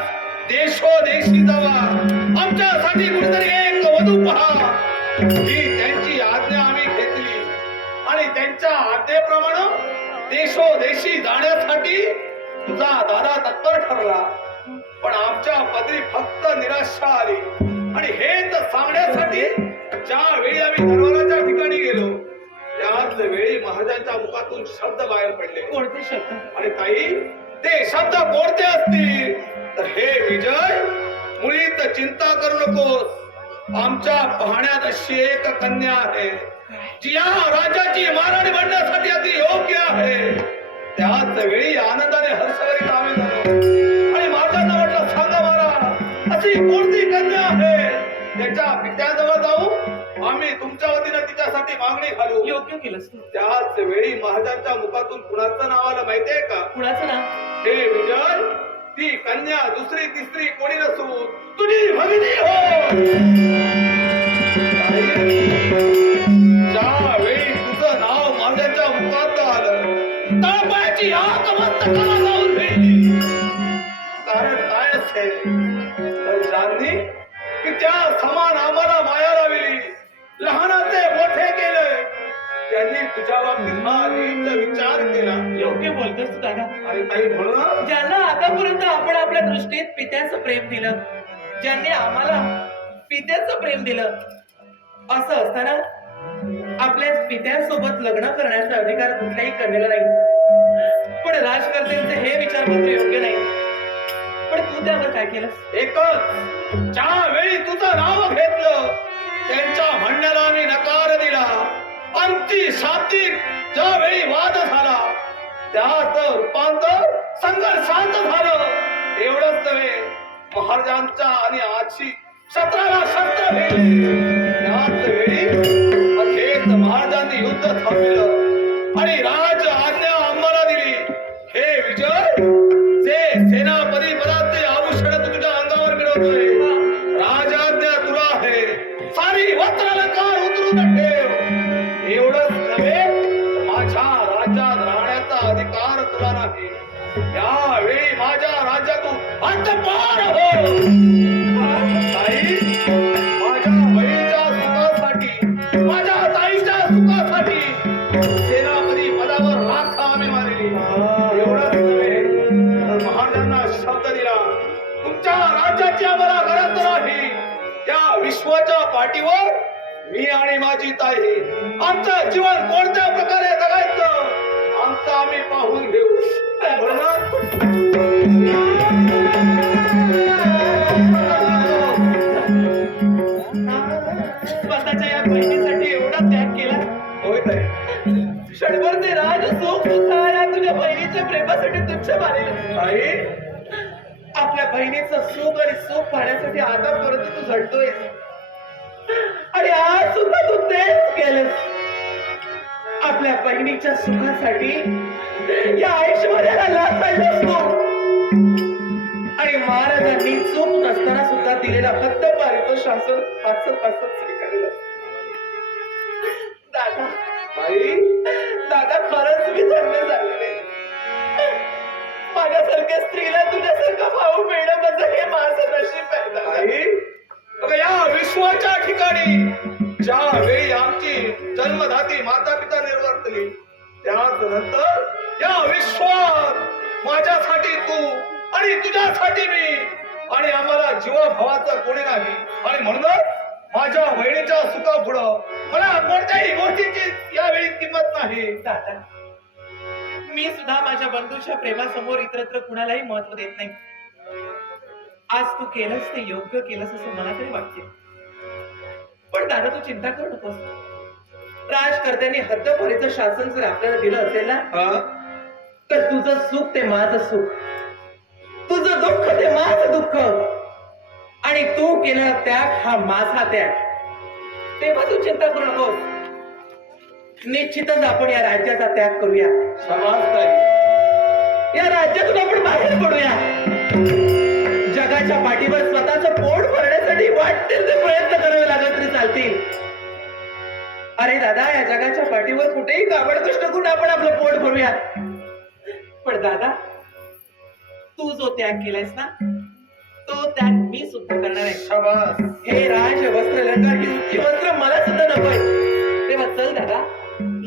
देशोदेशी जावा आमच्यासाठी कुठेतरी एक वधू पहा. ही त्यांची आज्ञा आम्ही घेतली आणि त्यांच्या आज्ञेप्रमाणे देशोदेशी जाण्यासाठी तुझा दादा तत्पर ठरला. पण आमच्या पदरी फक्त निराशा आली आणि हेच सांगण्यासाठी ज्या वेळी आम्ही दरबाराच्या ठिकाणी गेलो त्याच वेळी महाराजांच्या मुखातून शब्द बाहेर पडले. कोणते शब्द? आणि ताई ते शब्द कोणते असतील तर हे विजय, मुळीत चिंता करू नकोस. आमच्या पाहण्यात अशी एक कन्या आहे जी या राज्याची महाराणी बनण्यासाठी अति योग्य आहे. त्याच वेळी आनंदाने हर्षभरीत आम्ही झालो आणि महाराजांना म्हटलं, सांगा मला अशी कोणती कन्या आहे त्याच्या पित्याजवळ जाऊ आम्ही तुमच्या वतीनं तिच्यासाठी मागणी घालू. योग्य केलंस तू. त्याच वेळी महाराजांच्या मुखातून कुणाचं नाव आलं माहितीये का? कुणाचं नाव? हे विजय, ती कन्या दुसरी तिसरी कोणी नसून तुझी भगिनी हो. ज्यावेळी तुझं नाव महाराजांच्या मुखात आलं तळपायाची आग मस्तकाला जाऊन भिडली. कारण काय असते तर ज्यांनी की त्या समान आम्हाला माया लावली, लहानाचे मोठे केले, त्यांनी तुझ्या बाबतीत हा नीट विचार केला. योग्य बोलतोस तू दादा. आणि काही म्हणून ज्यांना आतापर्यंत आपण आपल्या दृष्टीत पित्याचं प्रेम दिलं, ज्यांनी आम्हाला पित्याचं प्रेम दिलं, असं असताना आपल्या पित्यासोबत लग्न करण्याचा अधिकार कुठल्याही कन्येला नाही. पण राजकर्त्यांचे हे विचार मात्र योग्य नाही. पण तू त्यावर काय केलं? एकच ज्या वेळी तुझं नाव घेतलं त्यांच्या म्हणण्याला आम्ही नकार दिला. अंती शाब्दिक ज्यावेळी वाद झाला त्यात रूपांतर संघर्षांत झालं. एवढंच नव्हे, महाराजांच्या आणि आजची शस्त्राला शस्त्र भेटले. त्याच वेळी अखेर महाराजांनी युद्ध थांबविलं आणि राज आज्ञा आम्हाला दिली. हे विजय, जे सेनापती पदाचे आभूषण तू तुझ्या अंगावर मिळवतोय, राजाज्ञा तुला आहे. सारी वस्त्र अलंकार उतरून ठेव. एवढंच नव्हे, माझ्या राज्यात राहण्याचा अधिकार तुला नाही. यावेळी माझ्या राज्यातून हद्दपार हो. ताई, माझ्या बहिणीच्या सुखासाठी, माझ्या ताईच्या सुखासाठी सेनापती पदावर राख आम्ही मारली. एवढंच नव्हे तर महाराजांना शब्द दिला, तुमच्या राज्याची आम्हाला गरज नाही. या विश्वाच्या पाठीवर मी आणि माझी ताई आमचं जीवन कोणत्या प्रकारे जगायचं आमचं आम्ही पाहून घेऊ. म्हणून बहिणीचं सुख आणि सुख पाहण्यासाठी आतापर्यंत तू झटतोय आणि आज सुद्धा तू तेच केलंस. आपल्या बहिणीच्या सुखासाठी या ऐश्वर्याला लाचायलास तू. आणि महाराजांनी चूक नसताना सुद्धा दिलेला हद्दपारीचं शासन हसत हसत स्वीकारलं. दादा दादा खरंच मी धन्य झालेले. माझ्यासारख्या स्त्रीला तुझ्यासारखा भाऊ मिळणं म्हणजे हे माझं नशीब आहे दादा. अगं, या विश्वाच्या ठिकाणी ज्या वेळी आमची जन्मदाती माता पिता निर्वर्तली, त्याच नंतर या विश्वात माझ्यासाठी तू आणि तुझ्यासाठी मी आणि आम्हाला जीवाभावाचं कोणी नाही. आणि म्हणूनच माझ्या बहिणीच्या सुखापुढं मला कोणत्याही गोष्टीची यावेळी किंमत नाही. दादा मी सुद्धा माझ्या बंधूच्या प्रेमासमोर इतरत्र कुणालाही महत्व देत नाही. आज तू केलंस ते योग्य केलंस असं मला तरी वाटते. पण दादा तू चिंता करू नकोस. राजकर्त्यांनी हद्दपारीचं शासन जर आपल्याला दिलं असेल ना, तर तुझं सुख ते माझं सुख, तुझं दुःख ते माझं दुःख आणि तू केलेला त्याग हा माझा त्याग. तेव्हा तू चिंता करू नकोस. निश्चितच आपण या राज्याचा त्याग करूया. या राज्यातून आपण बाहेर पडूया. जगाच्या पाठीवर स्वतःचं पोट भरण्यासाठी वाटतील ते प्रयत्न करावे लागत तरी चालतील. अरे दादा, या जगाच्या पाठीवर कुठेही काबड कष्ट करून आपण आपलं पोट भरूया. पण दादा तू जो त्याग केलायस ना, तो त्याग मी सुद्धा करणार आहे. हे राज वस्त्र अलंकार ही उच्च वस्त्र मला सुद्धा नकोय. तेव्हा चल दादा,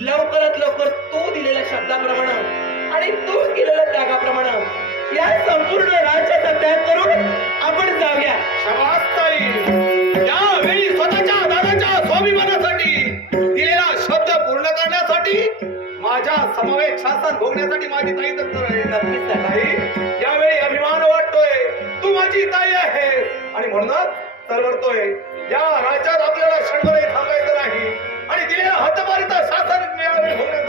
लवकरात लवकर तू दिलेल्या शब्दाप्रमाणे आणि तू केलेल्या त्यागाप्रमाणे या संपूर्ण राज्याचा त्याग करून आपण जाऊया. यावेळी स्वतःच्या दादाच्या स्वाभिमानासाठी दिलेला शब्द पूर्ण करण्यासाठी माझ्या समवेत शासन भोगण्यासाठी माझी ताई तत्पर आहे. नक्कीच दादा. यावेळी अभिमान वाटतोय, तू माझी ताई आहे आणि म्हणूनच तरवरतोय. या राज्यात आपल्याला क्षणभरही थांबायचं नाही आणि दिलेल्या हद्दपारीचं शासन यावेळी भोगण्याचं